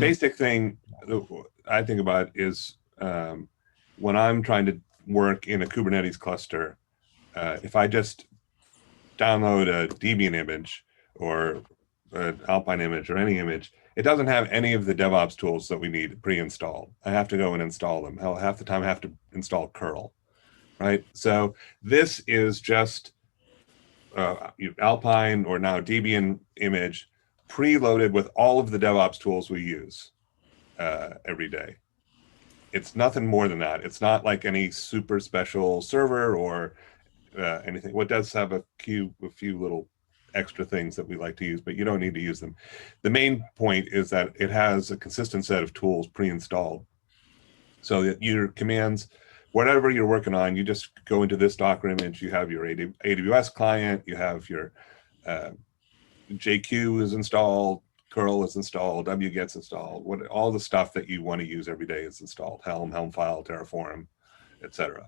basic thing I think about is when I'm trying to work in a Kubernetes cluster, if I just download a Debian image or an Alpine image or any image, it doesn't have any of the DevOps tools that we need pre-installed. I have to go and install them. Hell, half the time I have to install curl, right? So this is just Alpine or now Debian image preloaded with all of the DevOps tools we use every day. It's nothing more than that. It's not like any super special server or anything. What does have a few little extra things that we like to use, but you don't need to use them. The main point is that it has a consistent set of tools pre-installed, so that your commands, whatever you're working on, you just go into this Docker image. You have your AWS client, you have your JQ is installed, curl is installed, wget's installed, all the stuff that you want to use every day is installed. Helm file, Terraform, etc.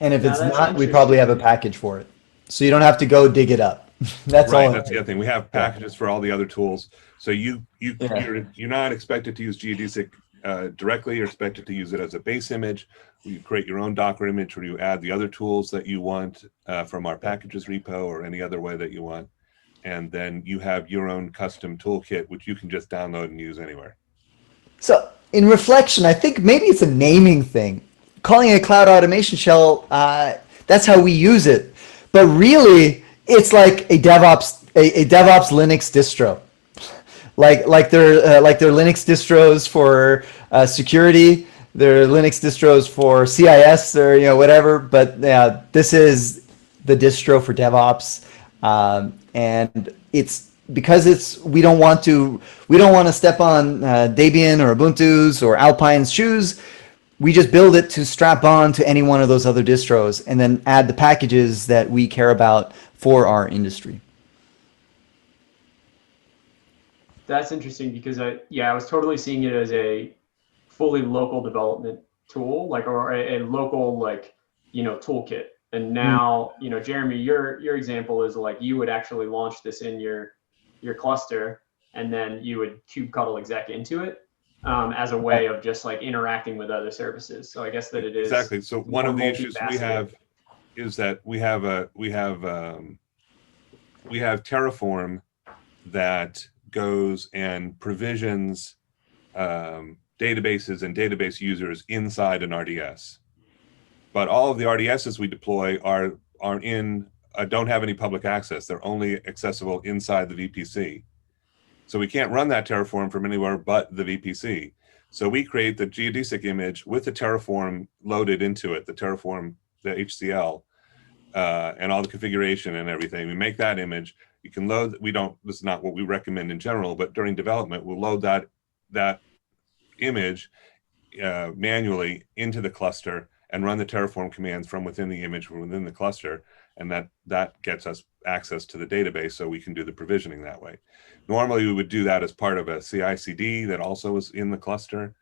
And if it's not, we probably have a package for it, so you don't have to go dig it up. That's right, all. that's the other thing. We have packages for all the other tools, so you're not expected to use Geodesic directly. You're expected to use it as a base image. You create your own Docker image where you add the other tools that you want from our packages repo or any other way that you want. And then you have your own custom toolkit, which you can just download and use anywhere. So in reflection, I think maybe it's a naming thing. Calling it cloud automation shell, that's how we use it. But really, it's like a DevOps Linux distro. Like their Linux distros for security, their Linux distros for CIS or whatever. But this is the distro for DevOps, and it's because we don't want to step on Debian or Ubuntu's or Alpine's shoes. We just build it to strap on to any one of those other distros, and then add the packages that we care about for our industry. That's interesting because I was totally seeing it as a fully local development tool, or a local toolkit. And now, Jeremy, your example is like you would actually launch this in your cluster, and then you would kubectl exec into it as a way of just like interacting with other services. So I guess that it is exactly. So one of the issues we have is that we have Terraform that goes and provisions databases and database users inside an RDS. But all of the RDSs we deploy don't have any public access. They're only accessible inside the VPC. So we can't run that Terraform from anywhere but the VPC. So we create the Geodesic image with the Terraform loaded into it, the HCL, and all the configuration and everything. We make that image. You can load, this is not what we recommend in general, but during development, we'll load that image manually into the cluster and run the Terraform commands from within the image, from within the cluster. And that gets us access to the database so we can do the provisioning that way. Normally we would do that as part of a CI/CD that also is in the cluster,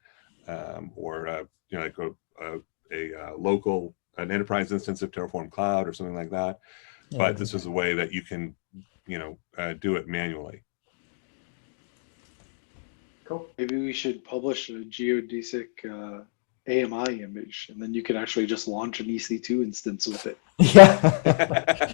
or like an enterprise instance of Terraform Cloud or something like that. Yeah, but this is a way that you can do it manually. Cool. Maybe we should publish a Geodesic AMI image, and then you can actually just launch an EC2 instance with it. Yeah.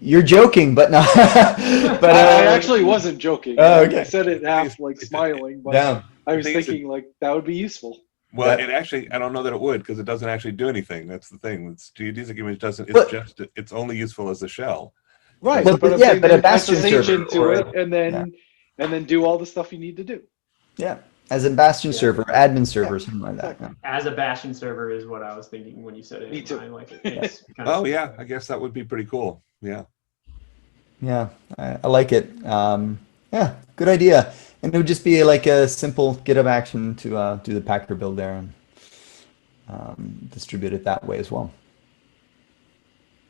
You're joking, but no. But I actually wasn't joking. Oh, okay. I said it half like smiling, but yeah. I was thinking like that would be useful. Well, it actually, I don't know that it would, because it doesn't actually do anything. That's the thing. It's Geodesic image doesn't. It's only useful as a shell. Right. But a bastion server into it, and then do all the stuff you need to do. Yeah. As a bastion server, admin server, something like that. Yeah. As a bastion server is what I was thinking when you said it. Me too. I guess that would be pretty cool. Yeah. Yeah, I like it. Yeah, good idea. And it would just be like a simple GitHub action to do the Packer build there and distribute it that way as well.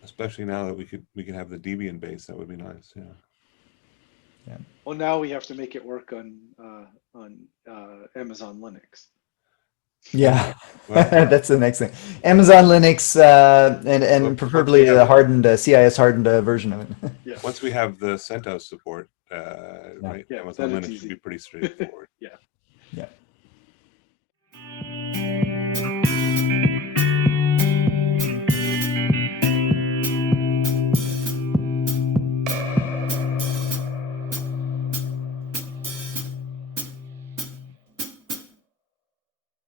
Especially now that we can have the Debian base, that would be nice. Yeah. Yeah. Well, now we have to make it work on Amazon Linux. Yeah, that's the next thing. Amazon Linux and preferably the hardened CIS hardened version of it. Yeah. Once we have the CentOS support, right? Yeah, Amazon then it's Linux should easy. be pretty straightforward.